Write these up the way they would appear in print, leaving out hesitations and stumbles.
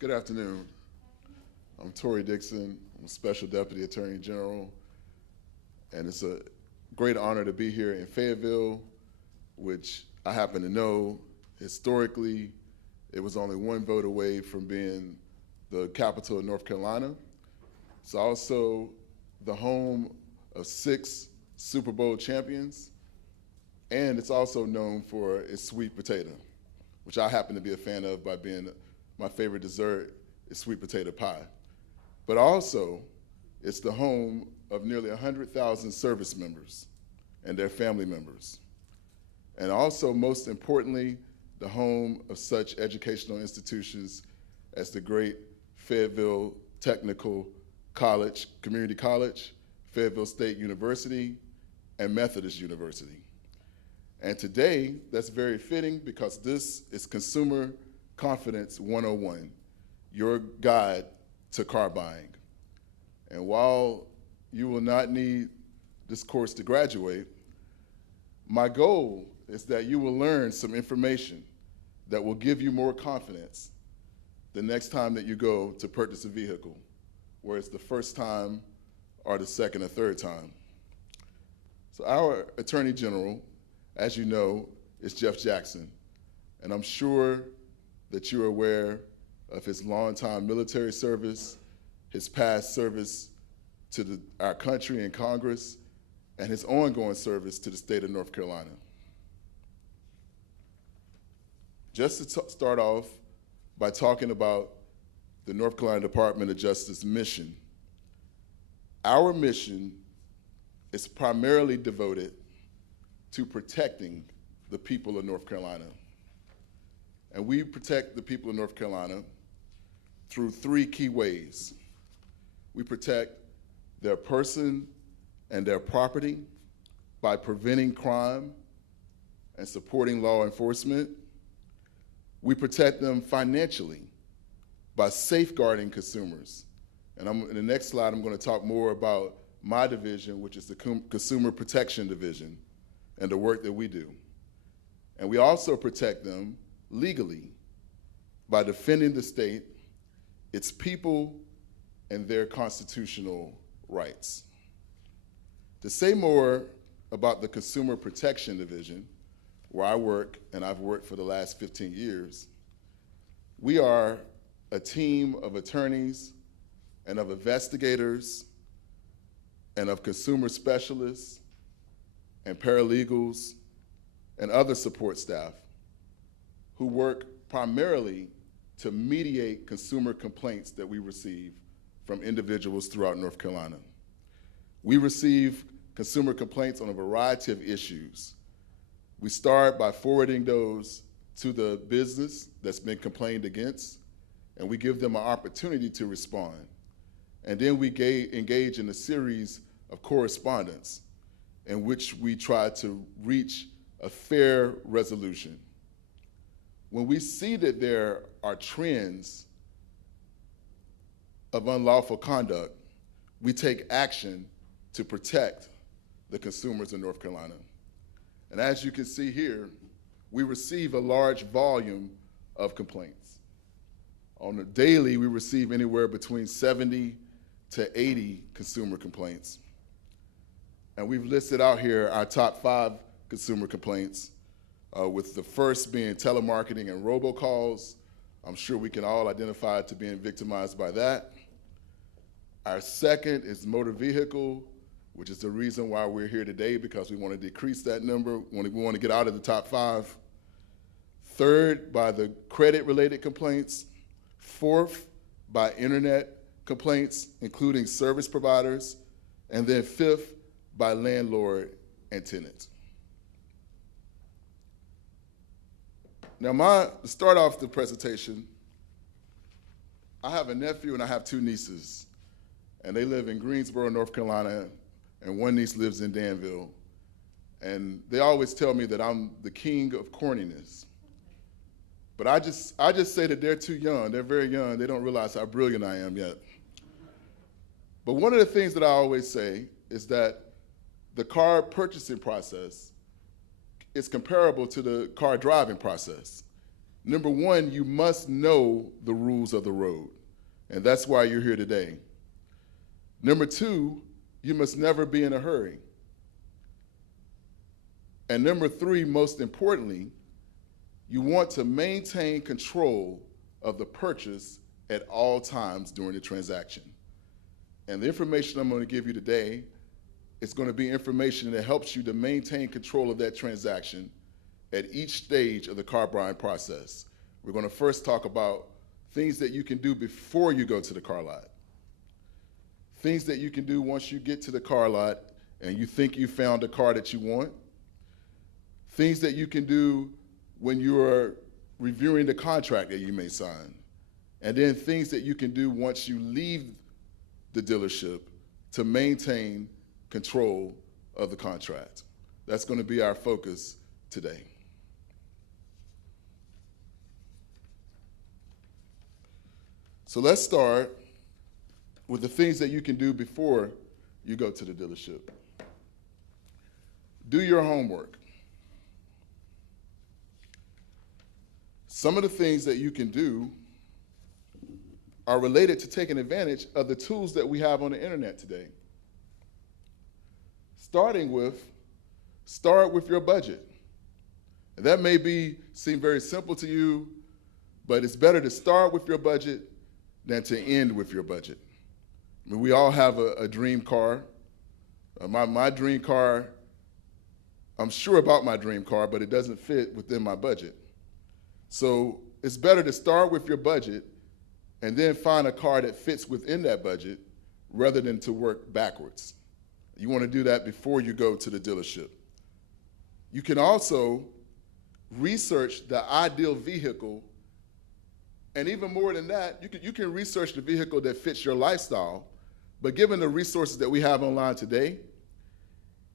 Good afternoon. I'm Tory Dixon. I'm Special Deputy Attorney General, and it's a great honor to be here in Fayetteville, which I happen to know historically it was only one vote away from being the capital of North Carolina. It's also the home of 6 Super Bowl champions, and it's also known for its sweet potato, which I happen to be a fan of by being my favorite dessert is sweet potato pie. But also, it's the home of nearly 100,000 service members and their family members. And also, most importantly, the home of such educational institutions as the great Fayetteville Technical College, Community College, Fayetteville State University, and Methodist University. And today, that's very fitting because this is Consumer Confidence 101, your guide to car buying. And while you will not need this course to graduate, my goal is that you will learn some information that will give you more confidence the next time that you go to purchase a vehicle, whether it's the first time or the second or third time. So our Attorney General, as you know, is Jeff Jackson, and I'm sure that you're aware of his longtime military service, his past service to our country and Congress, and his ongoing service to the state of North Carolina. Just to start off by talking about the North Carolina Department of Justice mission, our mission is primarily devoted to protecting the people of North Carolina. And we protect the people of North Carolina through 3 key ways. We protect their person and their property by preventing crime and supporting law enforcement. We protect them financially by safeguarding consumers. And in the next slide, I'm going to talk more about my division, which is the Consumer Protection Division, and the work that we do. And we also protect them legally by defending the state, its people, and their constitutional rights. To say more about the Consumer Protection Division, where I work, and I've worked for the last 15 years, we are a team of attorneys and of investigators and of consumer specialists and paralegals and other support staff who work primarily to mediate consumer complaints that we receive from individuals throughout North Carolina. We receive consumer complaints on a variety of issues. We start by forwarding those to the business that's been complained against, and we give them an opportunity to respond. And then we engage in a series of correspondence in which we try to reach a fair resolution. When we see that there are trends of unlawful conduct, we take action to protect the consumers in North Carolina. And as you can see here, we receive a large volume of complaints. On a daily, we receive anywhere between 70 to 80 consumer complaints. And we've listed out here our top 5 consumer complaints, with the first being telemarketing and robocalls. I'm sure we can all identify to being victimized by that. Our second is motor vehicle, which is the reason why we're here today, because we want to decrease that number. We want to get out of the top 5. Third, by the credit-related complaints. Fourth, by internet complaints, including service providers. And then fifth, by landlord and tenants. Now, to start off the presentation, I have a nephew and I have 2 nieces, and they live in Greensboro, North Carolina, and one niece lives in Danville. And they always tell me that I'm the king of corniness. But I just say that they're too young. They're very young. They don't realize how brilliant I am yet. But one of the things that I always say is that the car purchasing process is comparable to the car driving process. Number one, you must know the rules of the road, and that's why you're here today. Number two, you must never be in a hurry. And number three, most importantly, you want to maintain control of the purchase at all times during the transaction. And the information I'm going to give you today is going to be information that helps you to maintain control of that transaction at each stage of the car buying process. We're going to first talk about things that you can do before you go to the car lot. Things that you can do once you get to the car lot and you think you found a car that you want. Things that you can do when you are reviewing the contract that you may sign. And then things that you can do once you leave the dealership to maintain control of the contract. That's going to be our focus today. So let's start with the things that you can do before you go to the dealership. Do your homework. Some of the things that you can do are related to taking advantage of the tools that we have on the internet today. Start with your budget. And that may seem very simple to you, but it's better to start with your budget than to end with your budget. I mean, we all have a dream car. My dream car, I'm sure about my dream car, but it doesn't fit within my budget. So it's better to start with your budget and then find a car that fits within that budget rather than to work backwards. You want to do that before you go to the dealership. You can also research the ideal vehicle, and even more than that, you can research the vehicle that fits your lifestyle, but given the resources that we have online today,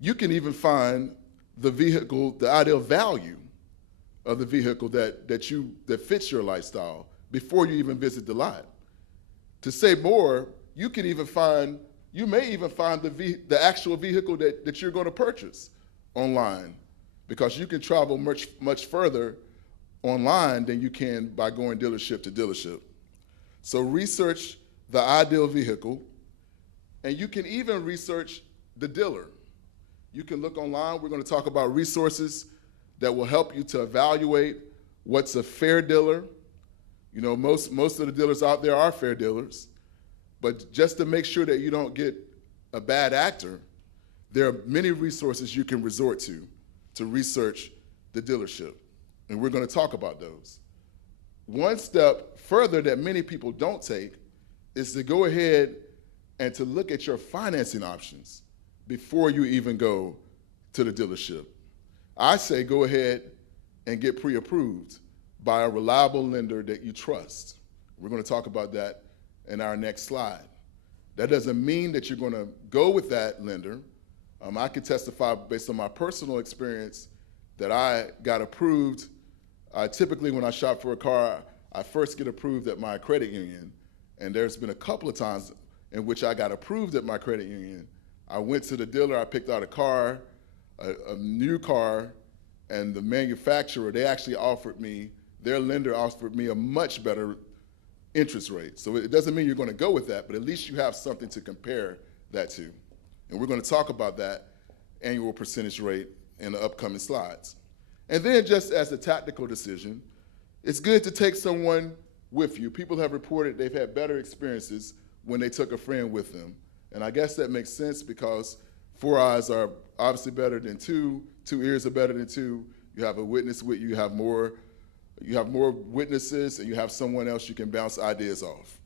you can even find the vehicle, the ideal value of the vehicle that fits your lifestyle before you even visit the lot. To say more, you may even find the actual vehicle that you're going to purchase online, because you can travel much further online than you can by going dealership to dealership. So research the ideal vehicle, and you can even research the dealer. You can look online. We're going to talk about resources that will help you to evaluate what's a fair dealer. You know, most of the dealers out there are fair dealers, but just to make sure that you don't get a bad actor, there are many resources you can resort to research the dealership, and we're going to talk about those. One step further that many people don't take is to go ahead and to look at your financing options before you even go to the dealership. I say go ahead and get pre-approved by a reliable lender that you trust. We're going to talk about that in our next slide. That doesn't mean that you're going to go with that lender. I can testify based on my personal experience that I got approved. Typically when I shop for a car, I first get approved at my credit union, and there's been a couple of times in which I got approved at my credit union. I went to the dealer, I picked out a car, a new car, and the manufacturer, their lender offered me a much better interest rate. So it doesn't mean you're going to go with that, but at least you have something to compare that to. And we're going to talk about that annual percentage rate in the upcoming slides. And then just as a tactical decision, it's good to take someone with you. People have reported they've had better experiences when they took a friend with them. And I guess that makes sense because 4 eyes are obviously better than 2, 2 ears are better than 2. You have a witness with you, you have more witnesses, and you have someone else you can bounce ideas off.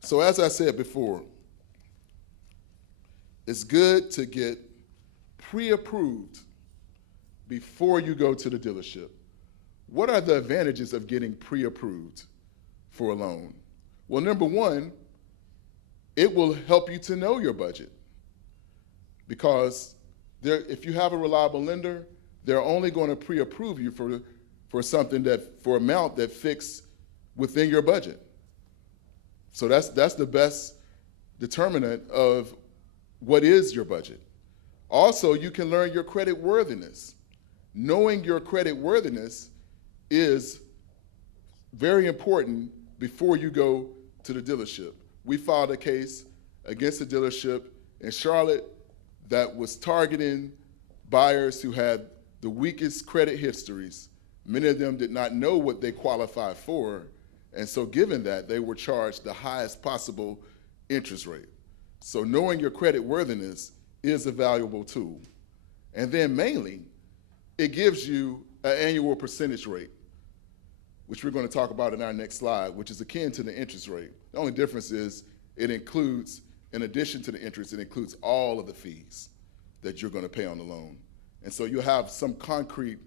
So as I said before, it's good to get pre-approved before you go to the dealership. What are the advantages of getting pre-approved for a loan? Well, number one, it will help you to know your budget, because if you have a reliable lender, they're only going to pre-approve you for amount that fits within your budget. So that's the best determinant of what is your budget. Also, you can learn your credit worthiness. knowing your credit worthiness is very important before you go to the dealership. We filed a case against a dealership in Charlotte that was targeting buyers who had the weakest credit histories. Many of them did not know what they qualified for, and so given that, they were charged the highest possible interest rate. So knowing your credit worthiness is a valuable tool. And then mainly, it gives you an annual percentage rate, which we're going to talk about in our next slide, which is akin to the interest rate. The only difference is it includes, in addition to the interest, it includes all of the fees that you're going to pay on the loan. And so you'll have some concrete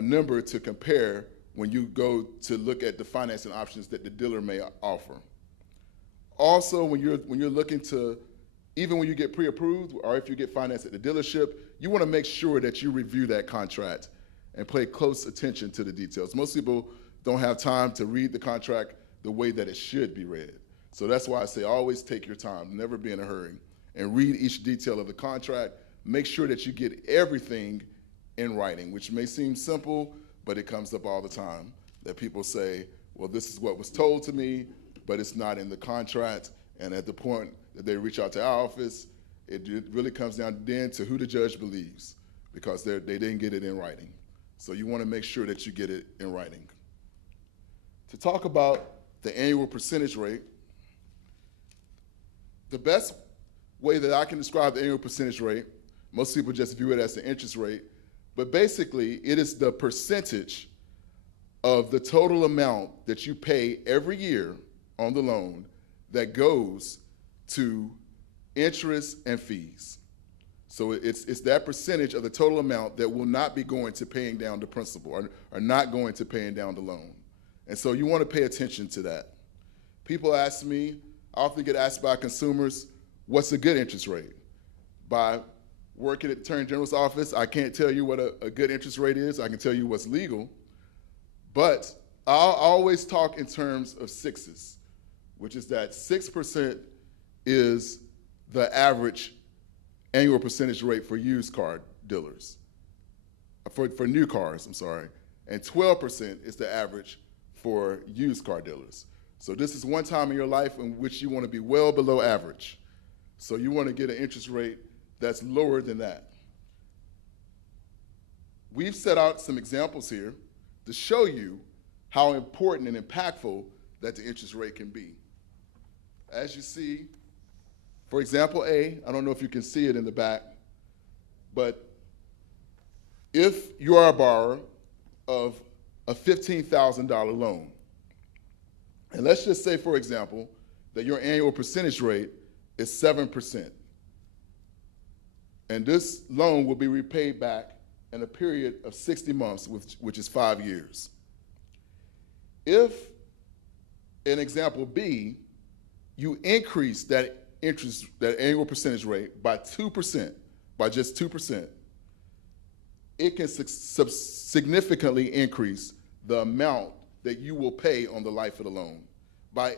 number to compare when you go to look at the financing options that the dealer may offer. Also, when you're looking to, even when you get pre-approved or if you get financed at the dealership, you want to make sure that you review that contract and pay close attention to the details. Most people don't have time to read the contract the way that it should be read. So that's why I say always take your time, never be in a hurry, and read each detail of the contract. Make sure that you get everything in writing, which may seem simple, but it comes up all the time that people say, well, this is what was told to me, but it's not in the contract. And at the point that they reach out to our office, it really comes down then to who the judge believes, because they didn't get it in writing. So you want to make sure that you get it in writing. To talk about the annual percentage rate, the best way that I can describe the annual percentage rate, most people just view it as the interest rate, but basically it is the percentage of the total amount that you pay every year on the loan that goes to interest and fees. So it's that percentage of the total amount that will not be going to paying down the principal or not going to paying down the loan. And so you want to pay attention to that. People ask me, I often get asked by consumers, what's a good interest rate? By working at the Attorney General's office, I can't tell you what a good interest rate is. I can tell you what's legal. But I'll always talk in terms of sixes, which is that 6% is the average annual percentage rate for used car dealers, for new cars, I'm sorry, and 12% is the average for used car dealers. So this is one time in your life in which you want to be well below average. So you want to get an interest rate that's lower than that. We've set out some examples here to show you how important and impactful that the interest rate can be. As you see, for example A, I don't know if you can see it in the back, but if you are a borrower of a $15,000 loan, and let's just say, for example, that your annual percentage rate is 7%, and this loan will be repaid back in a period of 60 months, which is 5 years. If, in example B, you increase that annual percentage rate by 2%, by just 2%, it can significantly increase the amount that you will pay on the life of the loan. By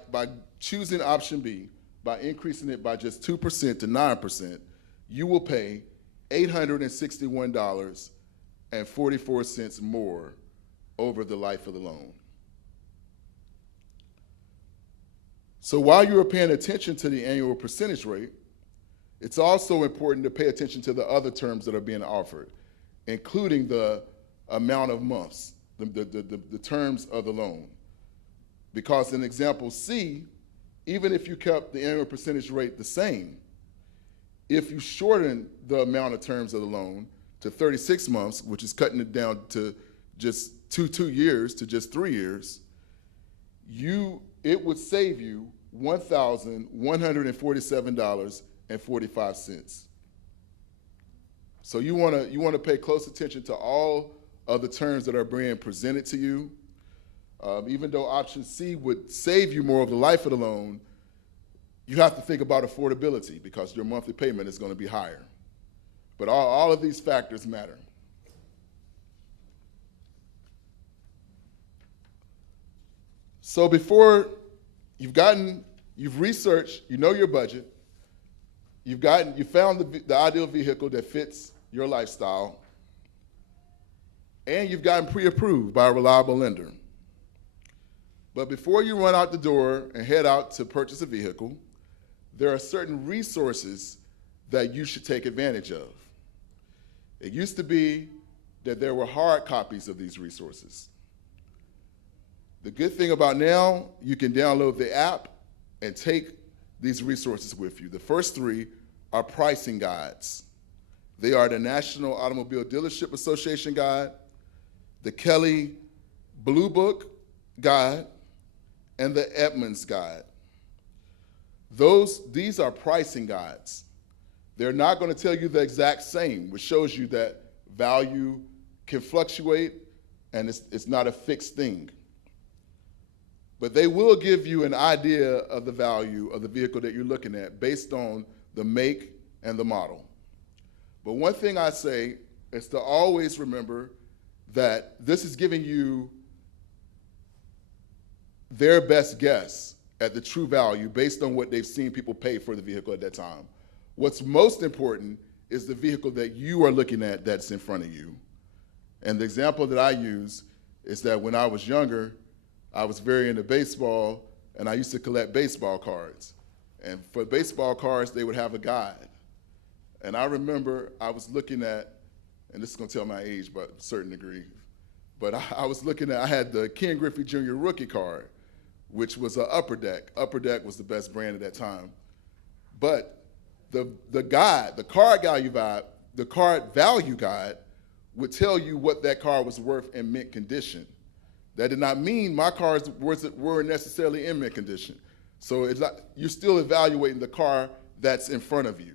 choosing option B, by increasing it by just 2% to 9%, you will pay $861.44 more over the life of the loan. So while you are paying attention to the annual percentage rate, it's also important to pay attention to the other terms that are being offered, including the amount of months, the terms of the loan. Because in example C, even if you kept the annual percentage rate the same, if you shorten the amount of terms of the loan to 36 months, which is cutting it down to just two years to just 3 years, it would save you $1,147.45. So you want to pay close attention to all of the terms that are being presented to you. Even though option C would save you more of the life of the loan, you have to think about affordability because your monthly payment is going to be higher. But all of these factors matter. So before you've researched, you know your budget, you found the ideal vehicle that fits your lifestyle, and you've gotten pre-approved by a reliable lender. But before you run out the door and head out to purchase a vehicle, there are certain resources that you should take advantage of. It used to be that there were hard copies of these resources. The good thing about now, you can download the app and take these resources with you. The first three are pricing guides. They are the National Automobile Dealership Association Guide, the Kelley Blue Book Guide, and the Edmunds Guide. These are pricing guides. They're not going to tell you the exact same, which shows you that value can fluctuate and it's not a fixed thing. But they will give you an idea of the value of the vehicle that you're looking at based on the make and the model. But one thing I say is to always remember that this is giving you their best guess at the true value based on what they've seen people pay for the vehicle at that time. What's most important is the vehicle that you are looking at that's in front of you. And the example that I use is that when I was younger, I was very into baseball, and I used to collect baseball cards. And for baseball cards, they would have a guide. And I remember I was looking at, and this is going to tell my age, but a certain degree, but I was looking at, I had the Ken Griffey Jr. rookie card, which was an Upper Deck. Upper Deck was the best brand at that time. But the guide, the card value guide would tell you what that car was worth in mint condition. That did not mean my cars weren't necessarily in mint condition. So it's not, you're still evaluating the car that's in front of you.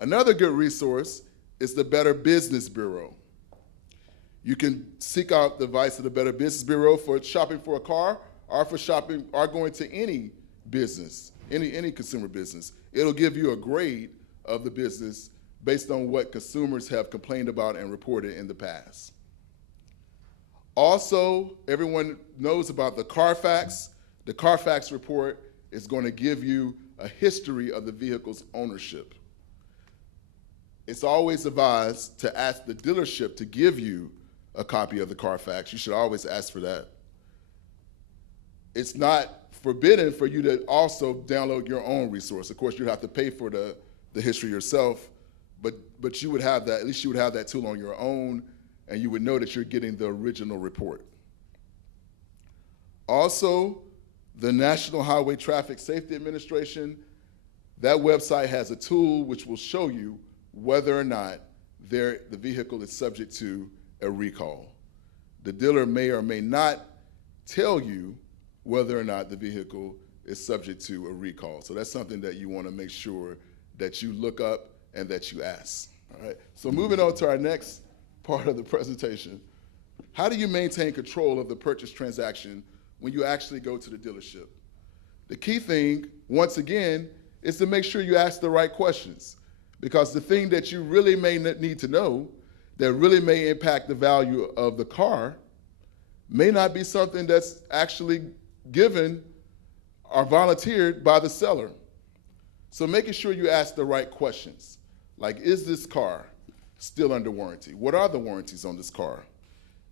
Another good resource is the Better Business Bureau. You can seek out the advice of the Better Business Bureau for shopping for a car or for shopping or going to any business, any consumer business. It'll give you a grade of the business based on what consumers have complained about and reported in the past. Also, everyone knows about the Carfax. The Carfax report is going to give you a history of the vehicle's ownership. It's always advised to ask the dealership to give you a copy of the Carfax. You should always ask for that. It's not forbidden for you to also download your own resource. Of course, you'd have to pay for the history yourself, but you would have that, at least you would have that tool on your own, and you would know that you're getting the original report. Also, the National Highway Traffic Safety Administration, that website has a tool which will show you whether or not the vehicle is subject to a recall. The dealer may or may not tell you whether or not the vehicle is subject to a recall. So that's something that you want to make sure that you look up and that you ask. All right. So moving on to our next part of the presentation. How do you maintain control of the purchase transaction when you actually go to the dealership? The key thing, once again, is to make sure you ask the right questions, because the thing that you really may need to know that really may impact the value of the car may not be something that's actually given or volunteered by the seller. So making sure you ask the right questions, like, is this car still under warranty? What are the warranties on this car?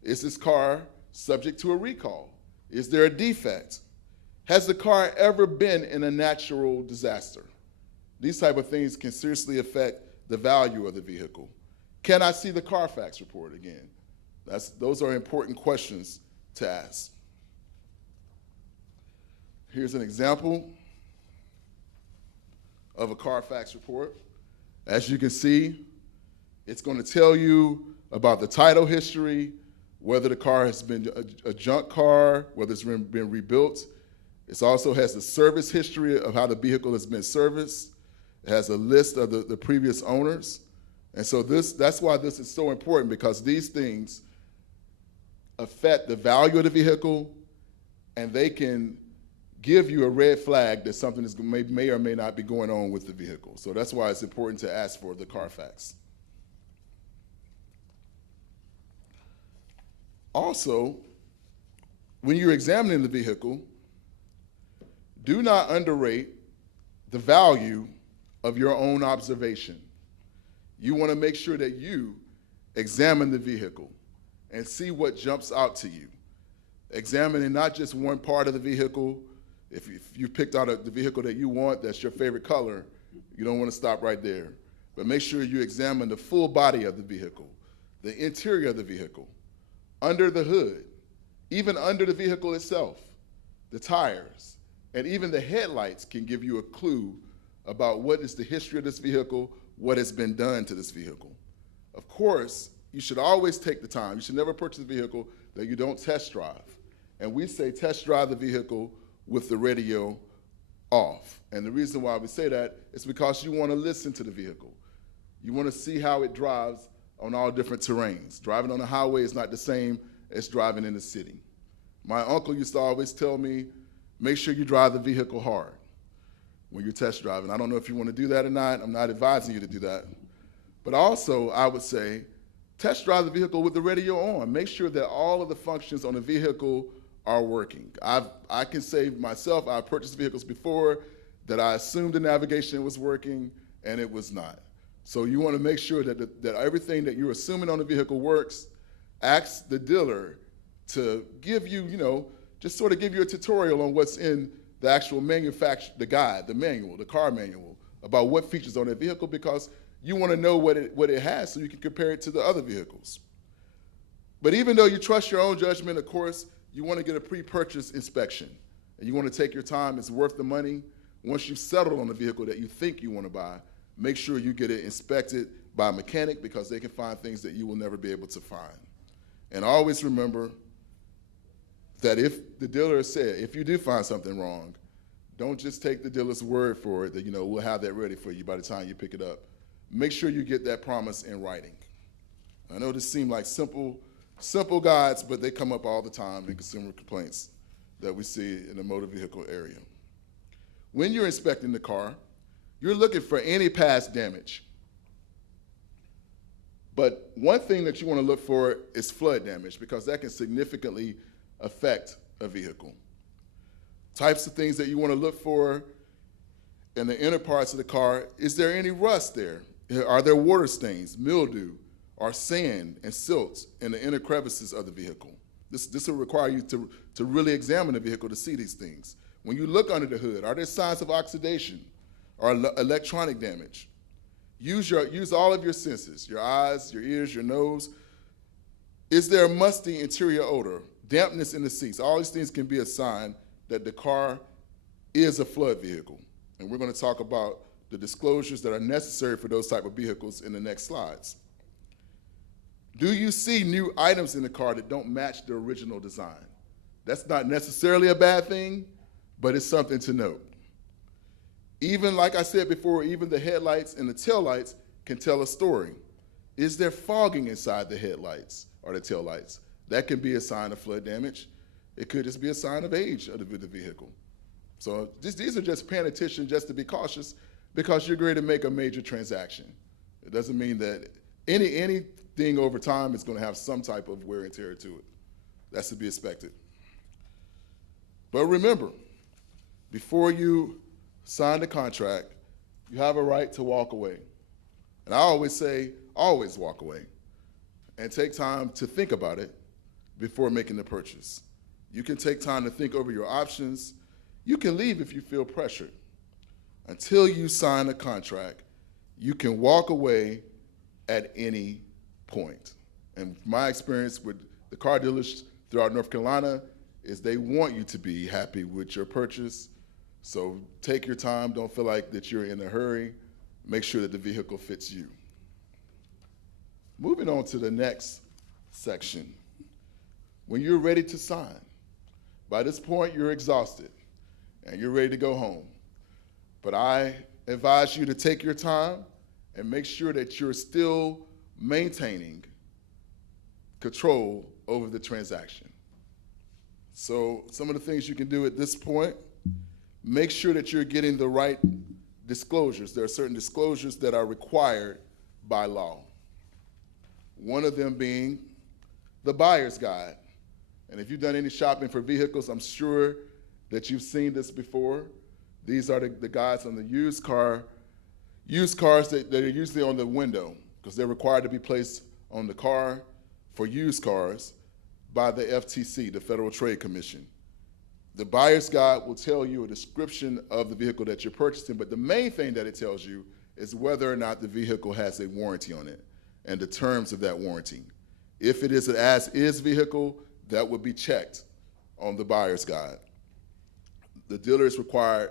Is this car subject to a recall? Is there a defect? Has the car ever been in a natural disaster? These type of things can seriously affect the value of the vehicle. Can I see the Carfax report again? Those are important questions to ask. Here's an example of a Carfax report. As you can see, it's going to tell you about the title history, whether the car has been a junk car, whether it's been rebuilt. It also has the service history of how the vehicle has been serviced. It has a list of the previous owners. And so that's why this is so important, because these things affect the value of the vehicle, and they can give you a red flag that something may or may not be going on with the vehicle. So that's why it's important to ask for the Carfax. Also, when you're examining the vehicle, do not underrate the value of your own observation. You want to make sure that you, examine the vehicle and see what jumps out to you. Examining not just one part of the vehicle. If you picked out the vehicle that you want, that's your favorite color, you don't want to stop right there. But make sure you examine the full body of the vehicle, the interior of the vehicle, under the hood, even under the vehicle itself, the tires, and even the headlights can give you a clue about what is the history of this vehicle, what has been done to this vehicle. Of course, you should always take the time. You should never purchase a vehicle that you don't test drive. And we say test drive the vehicle with the radio off. And the reason why we say that is because you want to listen to the vehicle. You want to see how it drives on all different terrains. Driving on the highway is not the same as driving in the city. My uncle used to always tell me, make sure you drive the vehicle hard when you're test driving. I don't know if you want to do that or not. I'm not advising you to do that. But also, I would say, test drive the vehicle with the radio on. Make sure that all of the functions on the vehicle are working. I can say myself, I've purchased vehicles before that I assumed the navigation was working and it was not. So you want to make sure that everything that you're assuming on the vehicle works. Ask the dealer to give you, just sort of give you a tutorial on what's in the actual the guide, the manual, the car manual, about what features on that vehicle, because you want to know what it has so you can compare it to the other vehicles. But even though you trust your own judgment, of course, you want to get a pre-purchase inspection. And you want to take your time. It's worth the money. Once you've settled on the vehicle that you think you want to buy, make sure you get it inspected by a mechanic, because they can find things that you will never be able to find. And always remember that if the dealer said, if you do find something wrong, don't just take the dealer's word for it that, we'll have that ready for you by the time you pick it up. Make sure you get that promise in writing. I know this seems like simple guides, but they come up all the time in consumer complaints that we see in the motor vehicle area. When you're inspecting the car, you're looking for any past damage. But one thing that you want to look for is flood damage, because that can significantly affect a vehicle. Types of things that you want to look for in the inner parts of the car: is there any rust there? Are there water stains, mildew, or sand and silts in the inner crevices of the vehicle? This will require you to really examine the vehicle to see these things. When you look under the hood, are there signs of oxidation or electronic damage? Use all of your senses, your eyes, your ears, your nose. Is there a musty interior odor, dampness in the seats? All these things can be a sign that the car is a flood vehicle. And we're going to talk about the disclosures that are necessary for those type of vehicles in the next slides. Do you see new items in the car that don't match the original design? That's not necessarily a bad thing, but it's something to note. Even, like I said before, even the headlights and the taillights can tell a story. Is there fogging inside the headlights or the taillights? That can be a sign of flood damage. It could just be a sign of age of the vehicle. So these are just paying attention just to be cautious, because you're going to make a major transaction. It doesn't mean that anything over time is going to have some type of wear and tear to it. That's to be expected. But remember, before you sign the contract, you have a right to walk away. And I always say, always walk away, and take time to think about it before making the purchase. You can take time to think over your options. You can leave if you feel pressured. Until you sign a contract, you can walk away at any point. And my experience with the car dealers throughout North Carolina is they want you to be happy with your purchase. So take your time. Don't feel like that you're in a hurry. Make sure that the vehicle fits you. Moving on to the next section. When you're ready to sign, by this point you're exhausted and you're ready to go home. But I advise you to take your time and make sure that you're still maintaining control over the transaction. So some of the things you can do at this point: make sure that you're getting the right disclosures. There are certain disclosures that are required by law. One of them being the buyer's guide. And if you've done any shopping for vehicles, I'm sure that you've seen this before. These are the guides on the used cars that are usually on the window, because they're required to be placed on the car for used cars by the FTC, the Federal Trade Commission. The buyer's guide will tell you a description of the vehicle that you're purchasing, but the main thing that it tells you is whether or not the vehicle has a warranty on it and the terms of that warranty. If it is an as-is vehicle, that would be checked on the buyer's guide. The dealer is required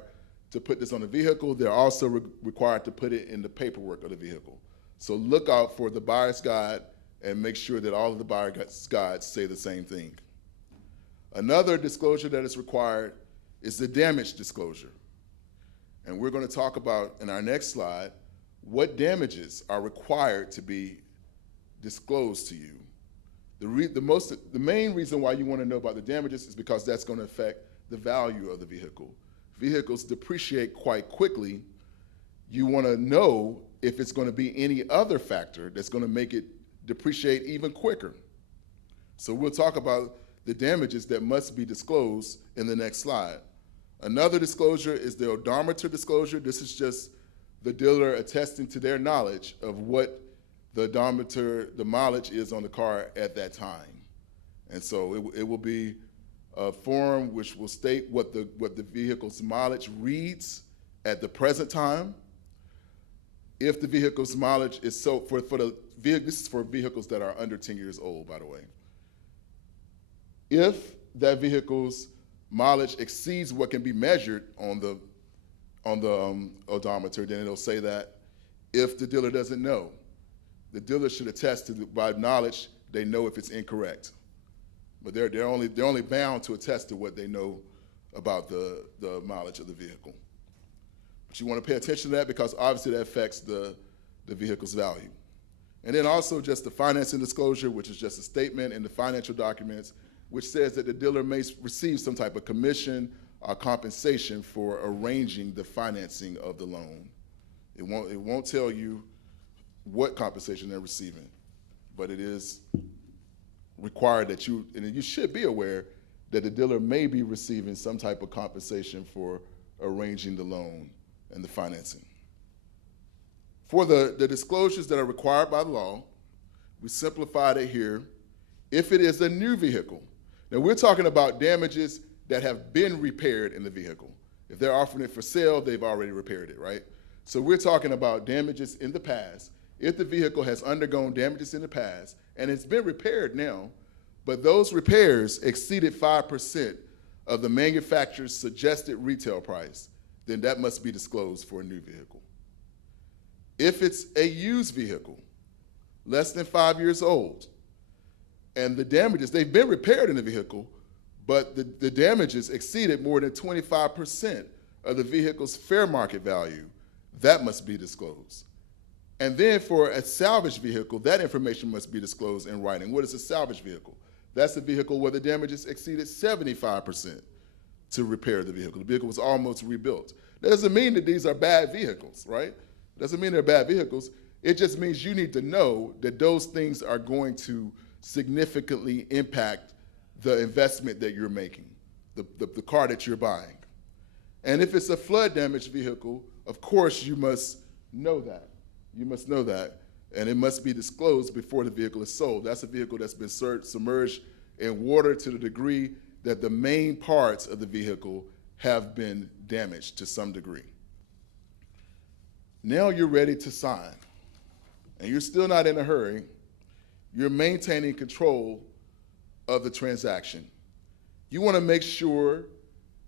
to put this on the vehicle. They're also required to put it in the paperwork of the vehicle. So look out for the buyer's guide and make sure that all of the buyer's guides say the same thing. Another disclosure that is required is the damage disclosure. And we're going to talk about in our next slide what damages are required to be disclosed to you. The main reason why you want to know about the damages is because that's going to affect the value of the vehicle. Vehicles depreciate quite quickly. You want to know if it's going to be any other factor that's going to make it depreciate even quicker. So we'll talk about the damages that must be disclosed in the next slide. Another disclosure is the odometer disclosure. This is just the dealer attesting to their knowledge of what the odometer, the mileage is on the car at that time. And so it will be a form which will state what the vehicle's mileage reads at the present time. If the vehicle's mileage is this is for vehicles that are under 10 years old, by the way. If that vehicle's mileage exceeds what can be measured on the odometer, then it'll say that. If the dealer doesn't know, the dealer should attest to by knowledge they know if it's incorrect. But they're only bound to attest to what they know about the mileage of the vehicle. But you want to pay attention to that because obviously that affects the vehicle's value. And then also just the financing disclosure, which is just a statement in the financial documents which says that the dealer may receive some type of commission or compensation for arranging the financing of the loan. It won't tell you what compensation they're receiving, but it is required that you should be aware that the dealer may be receiving some type of compensation for arranging the loan and the financing. For the disclosures that are required by law, we simplified it here. If it is a new vehicle, now we're talking about damages that have been repaired in the vehicle. If they're offering it for sale, they've already repaired it, right? So we're talking about damages in the past. If the vehicle has undergone damages in the past and it's been repaired now, but those repairs exceeded 5% of the manufacturer's suggested retail price, then that must be disclosed for a new vehicle. If it's a used vehicle, less than 5 years old, and the damages, they've been repaired in the vehicle, but the damages exceeded more than 25% of the vehicle's fair market value, that must be disclosed. And then for a salvage vehicle, that information must be disclosed in writing. What is a salvage vehicle? That's a vehicle where the damages exceeded 75% to repair the vehicle. The vehicle was almost rebuilt. That doesn't mean that these are bad vehicles, right? It doesn't mean they're bad vehicles. It just means you need to know that those things are going to significantly impact the investment that you're making, the car that you're buying. And if it's a flood damaged vehicle, of course you must know that. You must know that, and it must be disclosed before the vehicle is sold. That's a vehicle that's been submerged in water to the degree that the main parts of the vehicle have been damaged to some degree. Now you're ready to sign, and you're still not in a hurry. You're maintaining control of the transaction. You want to make sure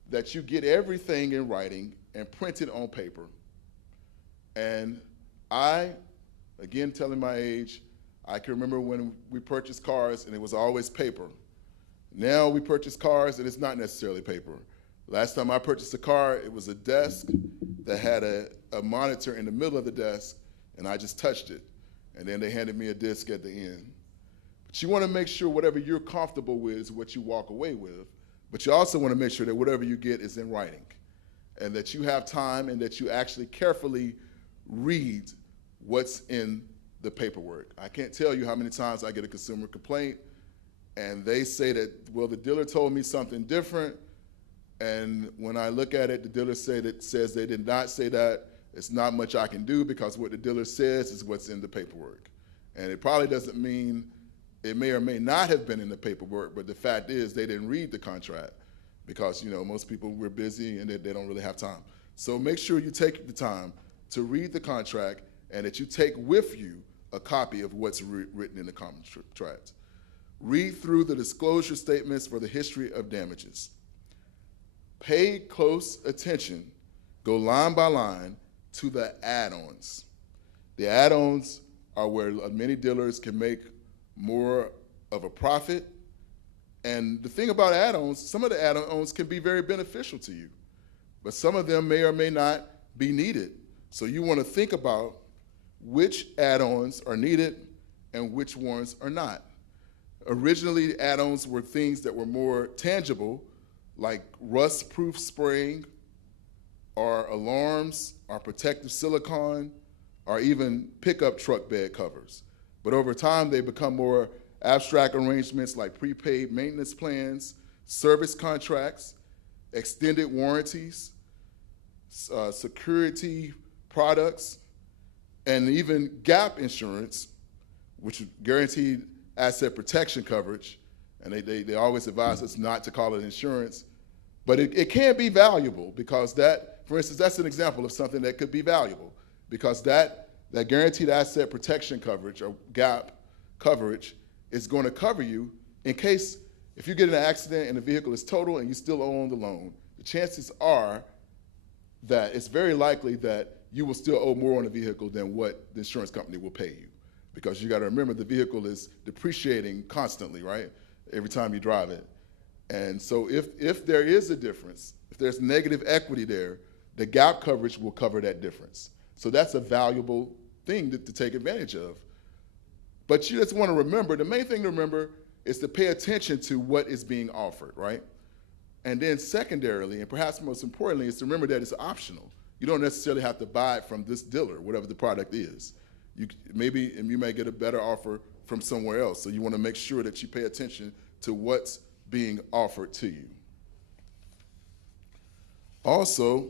that you get everything in writing and print it on paper. And I, again telling my age, I can remember when we purchased cars and it was always paper. Now we purchase cars and it's not necessarily paper. Last time I purchased a car, it was a desk that had a monitor in the middle of the desk, and I just touched it. And then they handed me a disc at the end. But you want to make sure whatever you're comfortable with is what you walk away with, but you also want to make sure that whatever you get is in writing, and that you have time and that you actually carefully read what's in the paperwork. I can't tell you how many times I get a consumer complaint and they say that, well, the dealer told me something different, and when I look at it, the dealer says they did not say that. It's not much I can do because what the dealer says is what's in the paperwork. And it probably doesn't mean it may or may not have been in the paperwork, but the fact is they didn't read the contract because, you know, most people we're busy and they don't really have time. So make sure you take the time to read the contract and that you take with you a copy of what's written in the contract. Read through the disclosure statements for the history of damages. Pay close attention, go line by line, to the add-ons. The add-ons are where many dealers can make more of a profit. And the thing about add-ons, some of the add-ons can be very beneficial to you, but some of them may or may not be needed. So you want to think about which add-ons are needed and which ones are not. Originally, add-ons were things that were more tangible, like rust-proof spraying, or alarms, or protective silicone, or even pickup truck bed covers. But over time, they become more abstract arrangements like prepaid maintenance plans, service contracts, extended warranties, security products, and even gap insurance, which is guaranteed asset protection coverage. And they always advise us not to call it insurance. But it can be valuable because that, for instance, that's an example of something that could be valuable because that guaranteed asset protection coverage or gap coverage is going to cover you in case if you get in an accident and the vehicle is total and you still own the loan, the chances are that it's very likely that you will still owe more on the vehicle than what the insurance company will pay you. Because you got to remember the vehicle is depreciating constantly, right? Every time you drive it. And so if there is a difference, if there's negative equity there, the gap coverage will cover that difference. So that's a valuable thing to take advantage of. But you just want to remember, the main thing to remember is to pay attention to what is being offered, right? And then secondarily, and perhaps most importantly, is to remember that it's optional. You don't necessarily have to buy it from this dealer, whatever the product is. You may get a better offer from somewhere else. So you want to make sure that you pay attention to what's being offered to you. Also,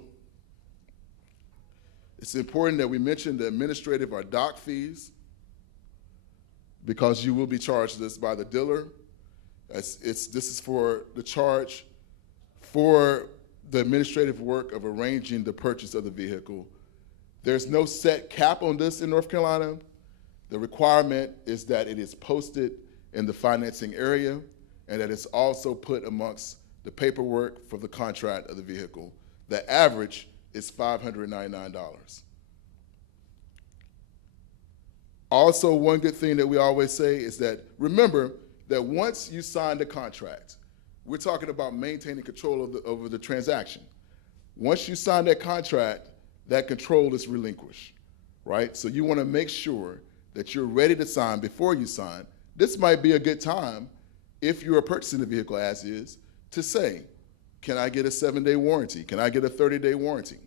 it's important that we mention the administrative or dock fees because you will be charged this by the dealer. This is for the charge for the administrative work of arranging the purchase of the vehicle. There's no set cap on this in North Carolina. The requirement is that it is posted in the financing area and that it's also put amongst the paperwork for the contract of the vehicle. The average is $599. Also, one good thing that we always say is that remember that once you sign the contract, we're talking about maintaining control over the transaction. Once you sign that contract, that control is relinquished, right? So you want to make sure that you're ready to sign before you sign. This might be a good time, if you are purchasing the vehicle as is, to say, can I get a 7-day warranty? Can I get a 30-day warranty?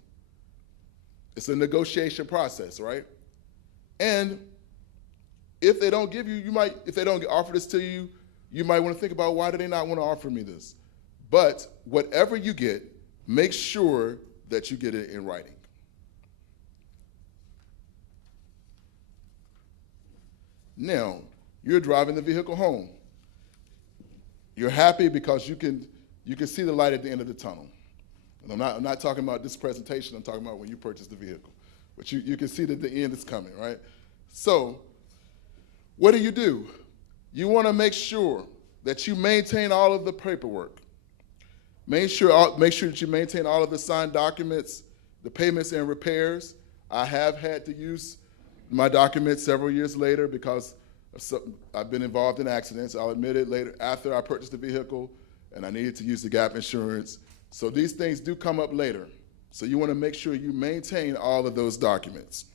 It's a negotiation process, right? And if they don't give you, if they don't offer this to you, you might want to think about why do they not want to offer me this? But whatever you get, make sure that you get it in writing. Now, you're driving the vehicle home. You're happy because you can see the light at the end of the tunnel. And I'm not talking about this presentation, I'm talking about when you purchase the vehicle. But you can see that the end is coming, right? So, what do? You want to make sure that you maintain all of the paperwork. Make sure that you maintain all of the signed documents, the payments and repairs. I have had to use my documents several years later because I've been involved in accidents. I'll admit it later after I purchased the vehicle and I needed to use the gap insurance. So these things do come up later. So you want to make sure you maintain all of those documents.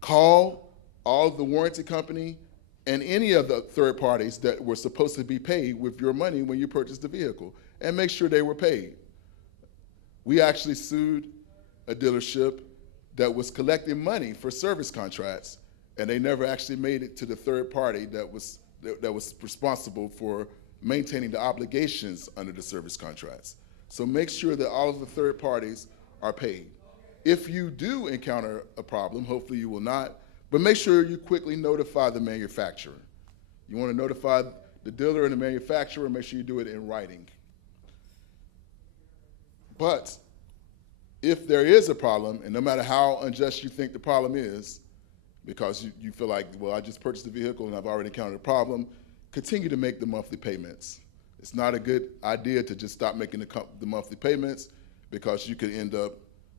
Call all of the warranty company and any of the third parties that were supposed to be paid with your money when you purchased the vehicle and make sure they were paid. We actually sued a dealership that was collecting money for service contracts and they never actually made it to the third party that was responsible for maintaining the obligations under the service contracts. So make sure that all of the third parties are paid. If you do encounter a problem, hopefully you will not, But make sure you quickly notify the manufacturer. You want to notify the dealer and the manufacturer, make sure you do it in writing. But if there is a problem, and no matter how unjust you think the problem is, because you feel like, well, I just purchased the vehicle and I've already encountered a problem, continue to make the monthly payments. It's not a good idea to just stop making the monthly payments, because you could end up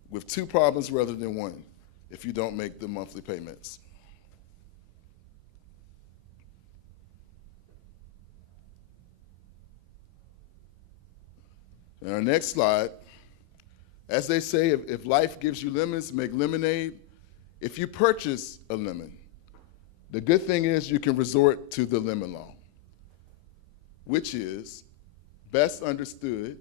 with 2 problems rather than 1 if you don't make the monthly payments. And our next slide, as they say, if life gives you lemons, make lemonade. If you purchase a lemon, the good thing is you can resort to the lemon law, which is best understood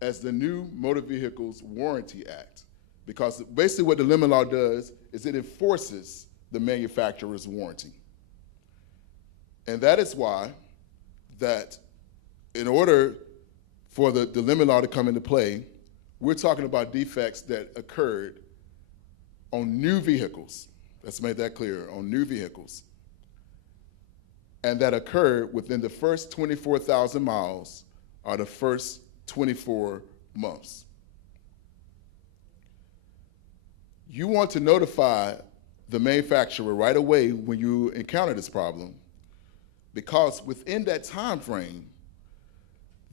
as the new Motor Vehicles Warranty Act. Because basically what the lemon law does is it enforces the manufacturer's warranty. And that is why that in order for the lemon law to come into play, we're talking about defects that occurred on new vehicles. Let's make that clear, on new vehicles. And that occurred within the first 24,000 miles or the first 24 months. You want to notify the manufacturer right away when you encounter this problem, because within that time frame,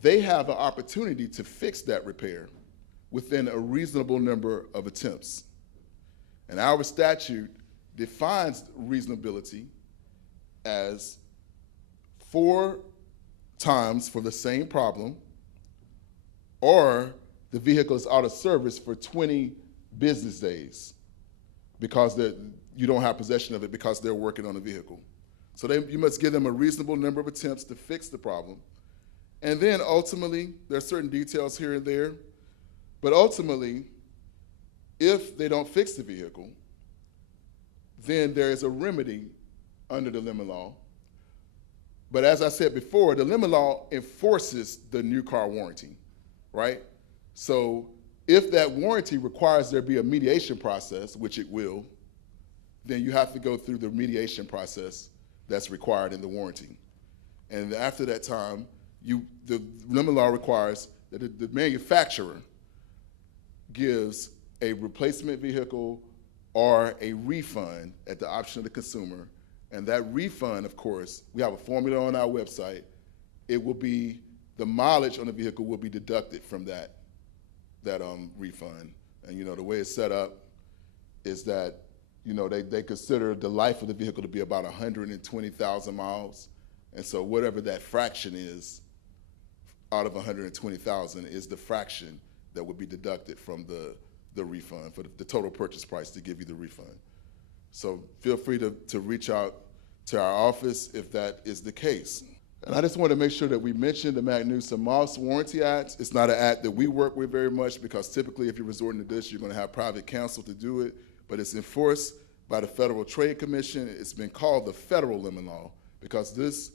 they have an opportunity to fix that repair within a reasonable number of attempts. And our statute defines reasonability as 4 times for the same problem, or the vehicle is out of service for 20 business days because you don't have possession of it because they're working on the vehicle. So you must give them a reasonable number of attempts to fix the problem. And then ultimately, there are certain details here and there, but ultimately, if they don't fix the vehicle, then there is a remedy under the lemon law. But as I said before, the lemon law enforces the new car warranty, right? So if that warranty requires there be a mediation process, which it will, then you have to go through the mediation process that's required in the warranty. And after that time, the lemon law requires that the manufacturer gives a replacement vehicle or a refund at the option of the consumer. And that refund, of course, we have a formula on our website. It will be, the mileage on the vehicle will be deducted from that refund. And the way it's set up is that they consider the life of the vehicle to be about 120,000 miles. And so whatever that fraction is out of 120,000 is the fraction that would be deducted from the refund for the total purchase price to give you the refund. So feel free to reach out to our office if that is the case. And I just want to make sure that we mention the Magnuson-Moss Warranty Act. It's not an act that we work with very much, because typically if you're resorting to this, you're going to have private counsel to do it, but it's enforced by the Federal Trade Commission. It's been called the federal lemon law because this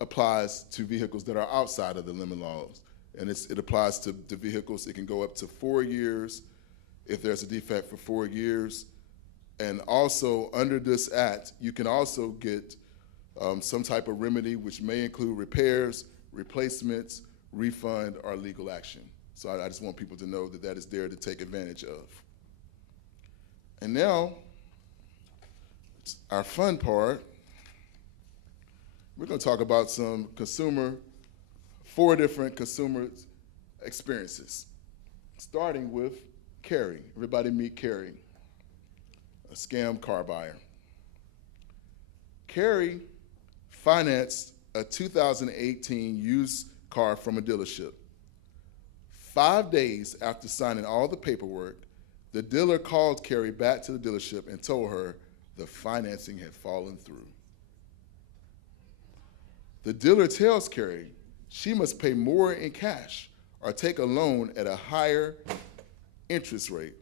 applies to vehicles that are outside of the lemon laws. And it applies to vehicles. It can go up to 4 years if there's a defect for 4 years. And also under this act, you can also get some type of remedy, which may include repairs, replacements, refund, or legal action. So I just want people to know that that is there to take advantage of. And now, it's our fun part. We're going to talk about some 4 different consumer experiences, starting with Carrie. Everybody meet Carrie, a scam car buyer. Carrie financed a 2018 used car from a dealership. 5 days after signing all the paperwork, the dealer called Carrie back to the dealership and told her the financing had fallen through. The dealer tells Carrie she must pay more in cash or take a loan at a higher interest rate.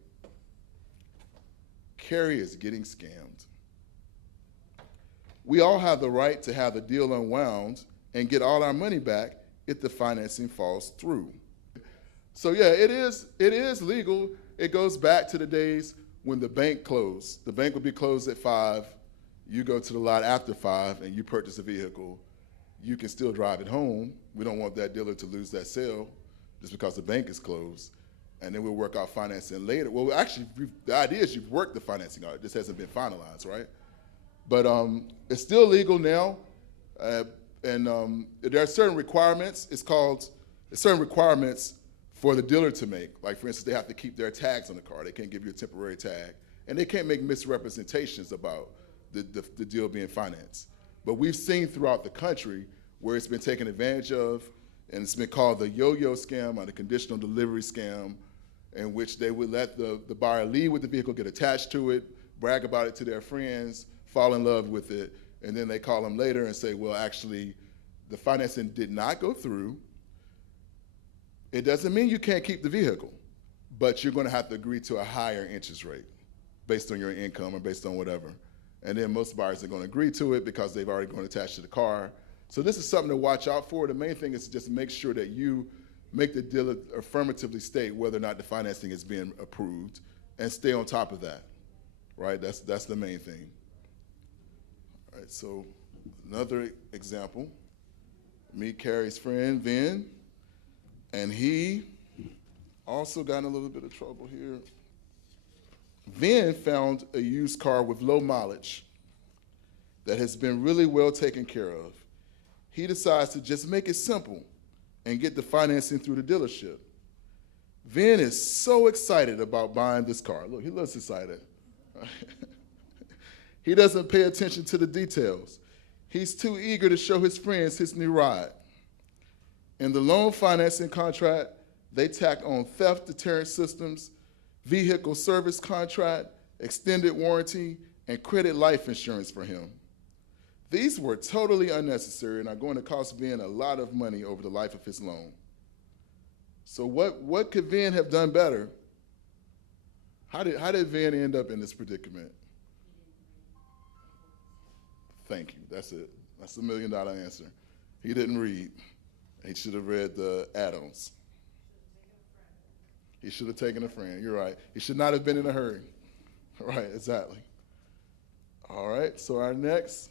Carrie is getting scammed. We all have the right to have the deal unwound and get all our money back if the financing falls through. So yeah, it is legal. It goes back to the days when the bank closed. The bank would be closed at 5. You go to the lot after 5 and you purchase a vehicle. You can still drive it home. We don't want that dealer to lose that sale just because the bank is closed. And then we'll work out financing later. Well, actually, the idea is you've worked the financing out. It just hasn't been finalized, right? But it's still legal now. And there are certain requirements. There's certain requirements for the dealer to make. Like, for instance, they have to keep their tags on the car. They can't give you a temporary tag. And they can't make misrepresentations about the deal being financed. But we've seen throughout the country where it's been taken advantage of, and it's been called the yo-yo scam or the conditional delivery scam, in which they would let the buyer leave with the vehicle, get attached to it, brag about it to their friends, fall in love with it, and then they call them later and say, well, actually, the financing did not go through. It doesn't mean you can't keep the vehicle, but you're going to have to agree to a higher interest rate based on your income or based on whatever. And then most buyers are going to agree to it because they've already gone attached to the car. So this is something to watch out for. The main thing is to just make sure that you make the dealer affirmatively state whether or not the financing is being approved and stay on top of that, right? That's the main thing. All right, so another example, meet Carrie's friend, Vin, and he also got in a little bit of trouble here. Vin found a used car with low mileage that has been really well taken care of. He decides to just make it simple and get the financing through the dealership. Vin is so excited about buying this car. Look, he looks excited. He doesn't pay attention to the details. He's too eager to show his friends his new ride. In the loan financing contract, they tack on theft deterrent systems, vehicle service contract, extended warranty, and credit life insurance for him. These were totally unnecessary and are going to cost Vin a lot of money over the life of his loan. So what could Vin have done better? How did Vin end up in this predicament? Thank you, that's it. That's $1 million answer. He didn't read. He should have read the add-ons. He should have taken a friend, you're right. He should not have been in a hurry. Right, exactly. All right, so our next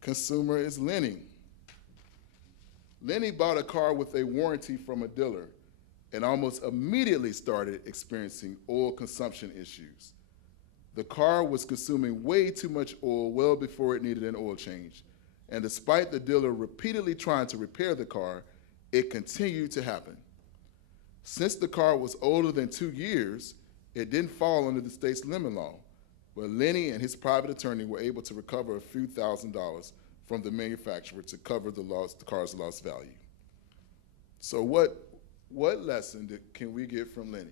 consumer is Lenny. Lenny bought a car with a warranty from a dealer and almost immediately started experiencing oil consumption issues. The car was consuming way too much oil well before it needed an oil change. And despite the dealer repeatedly trying to repair the car, it continued to happen. Since the car was older than 2 years, it didn't fall under the state's lemon law, but Lenny and his private attorney were able to recover a few $1,000s from the manufacturer to cover the car's lost value. So what lesson can we get from Lenny?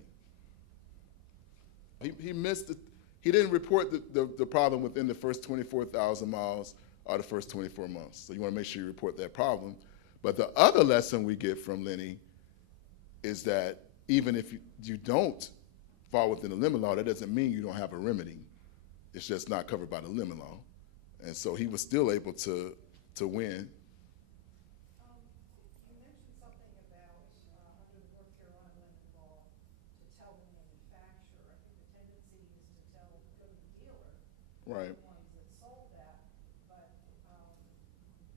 He didn't report the problem within the first 24,000 miles or the first 24 months. So you want to make sure you report that problem. But the other lesson we get from Lenny is that even if you don't fall within the lemon law, that doesn't mean you don't have a remedy. It's just not covered by the lemon law. And so he was still able to win. You mentioned something about under the North Carolina lemon law to tell the manufacturer. I think the tendency is to go to the dealer. Right. The ones that sold that, but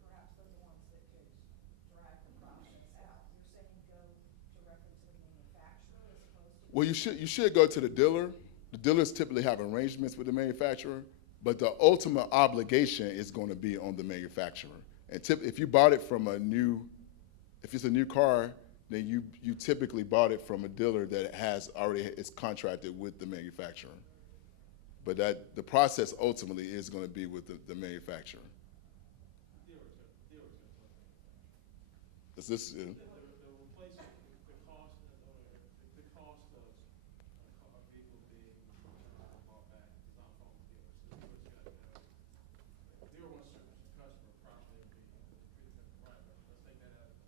perhaps they're the ones that could drag the process out. You're saying go directly to the manufacturer as opposed to. Well, you should go to the dealer. The dealers typically have arrangements with the manufacturer, but the ultimate obligation is going to be on the manufacturer. And if you bought it from if it's a new car, then you typically bought it from a dealer that is contracted with the manufacturer. But the process ultimately is going to be with the manufacturer. Is this? The replacement, the cost of a vehicle being bought back is not from the dealer. So the dealer wants to customer properly and be right. Let's take that out.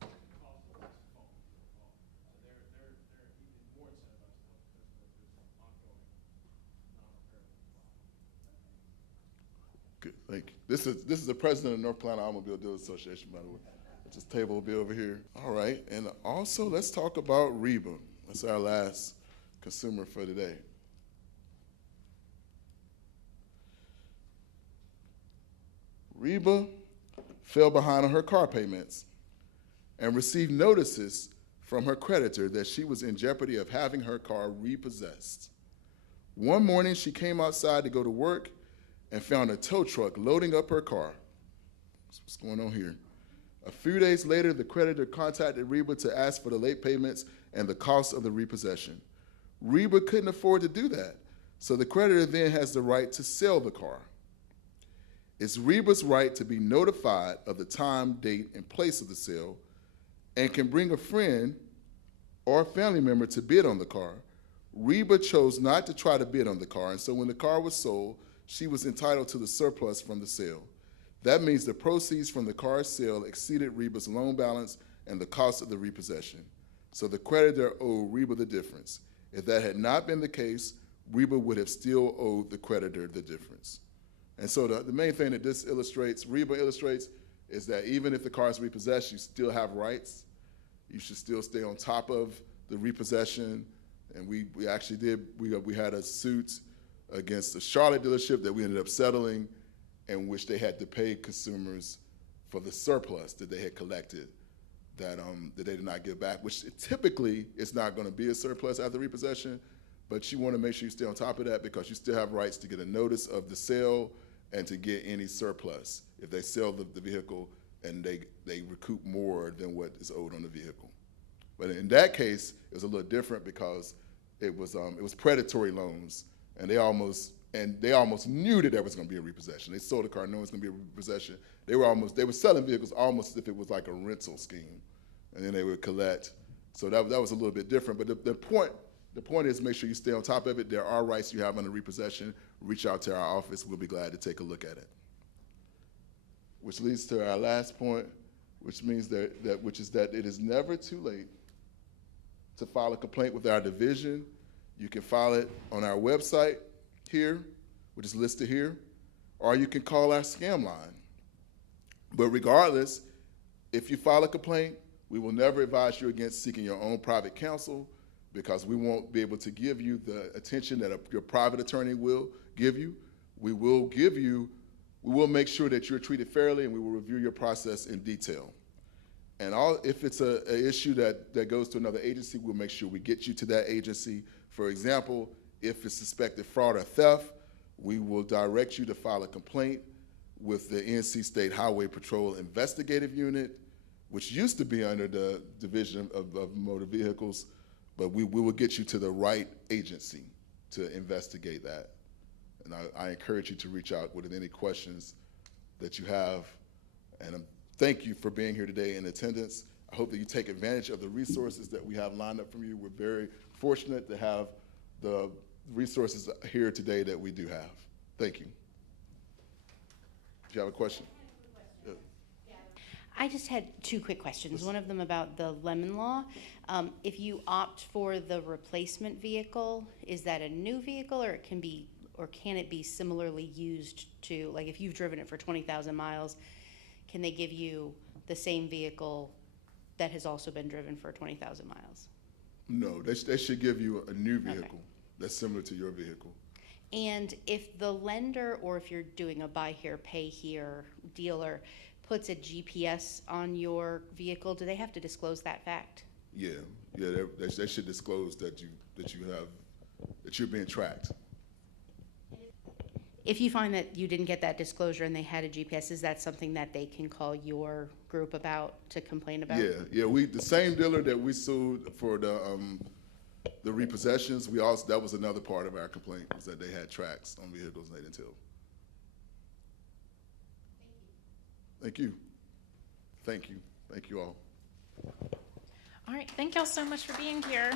The cost of this phone is involved. So they're even more incentivized to help the customer with this ongoing non-repairable problem. Good, thank you. This is the president of the North Carolina Automobile Dealers Association, by the way. This table will be over here. All right, and also let's talk about Reba. That's our last consumer for today. Reba fell behind on her car payments and received notices from her creditor that she was in jeopardy of having her car repossessed. One morning, she came outside to go to work and found a tow truck loading up her car. What's going on here? A few days later, the creditor contacted Reba to ask for the late payments and the cost of the repossession. Reba couldn't afford to do that, so the creditor then has the right to sell the car. It's Reba's right to be notified of the time, date, and place of the sale, and can bring a friend or a family member to bid on the car. Reba chose not to try to bid on the car, and so when the car was sold, she was entitled to the surplus from the sale. That means the proceeds from the car's sale exceeded Reba's loan balance and the cost of the repossession. So the creditor owed Reba the difference. If that had not been the case, Reba would have still owed the creditor the difference. And so the main thing that this illustrates, Reba illustrates, is that even if the car is repossessed, you still have rights. You should still stay on top of the repossession. And we actually did, we had a suit against the Charlotte dealership that we ended up settling, in which they had to pay consumers for the surplus that they had collected that they did not give back, which typically is not going to be a surplus after repossession, but you want to make sure you stay on top of that because you still have rights to get a notice of the sale and to get any surplus if they sell the vehicle and they recoup more than what is owed on the vehicle. But in that case, it was a little different because it was predatory loans, and they almost knew that there was going to be a repossession. They sold the car knowing it was going to be a repossession. They were selling vehicles almost as if it was like a rental scheme, and then they would collect. So that was a little bit different. But the point is make sure you stay on top of it. There are rights you have under repossession. Reach out to our office. We'll be glad to take a look at it. Which leads to our last point, which means that it is never too late to file a complaint with our division. You can file it on our website here, which is listed here, or you can call our scam line. But regardless, if you file a complaint, we will never advise you against seeking your own private counsel because we won't be able to give you the attention that your private attorney will give you. We will make sure that you're treated fairly, and we will review your process in detail. And if it's an issue that goes to another agency, we'll make sure we get you to that agency. For example, if it's suspected fraud or theft, we will direct you to file a complaint with the NC State Highway Patrol Investigative Unit, which used to be under the Division of Motor Vehicles, but we will get you to the right agency to investigate that. And I encourage you to reach out with any questions that you have. And thank you for being here today in attendance. I hope that you take advantage of the resources that we have lined up for you. We're very fortunate to have the resources here today that we do have. Thank you. Do you have a question? I just had two quick questions. One of them about the Lemon Law. If you opt for the replacement vehicle, is that a new vehicle, or can it be similarly used to, like if you've driven it for 20,000 miles, can they give you the same vehicle that has also been driven for 20,000 miles? No, they should give you a new vehicle that's similar to your vehicle. And if the lender, or if you're doing a buy here, pay here dealer, puts a GPS on your vehicle, do they have to disclose that fact? Yeah, they should disclose that you're being tracked. If you find that you didn't get that disclosure and they had a GPS, is that something that they can call your group about to complain about? Yeah. The same dealer that we sued for the repossessions, that was another part of our complaint, was that they had tracks on vehicles and they didn't tell. Thank you. Thank you all. All right, thank y'all so much for being here.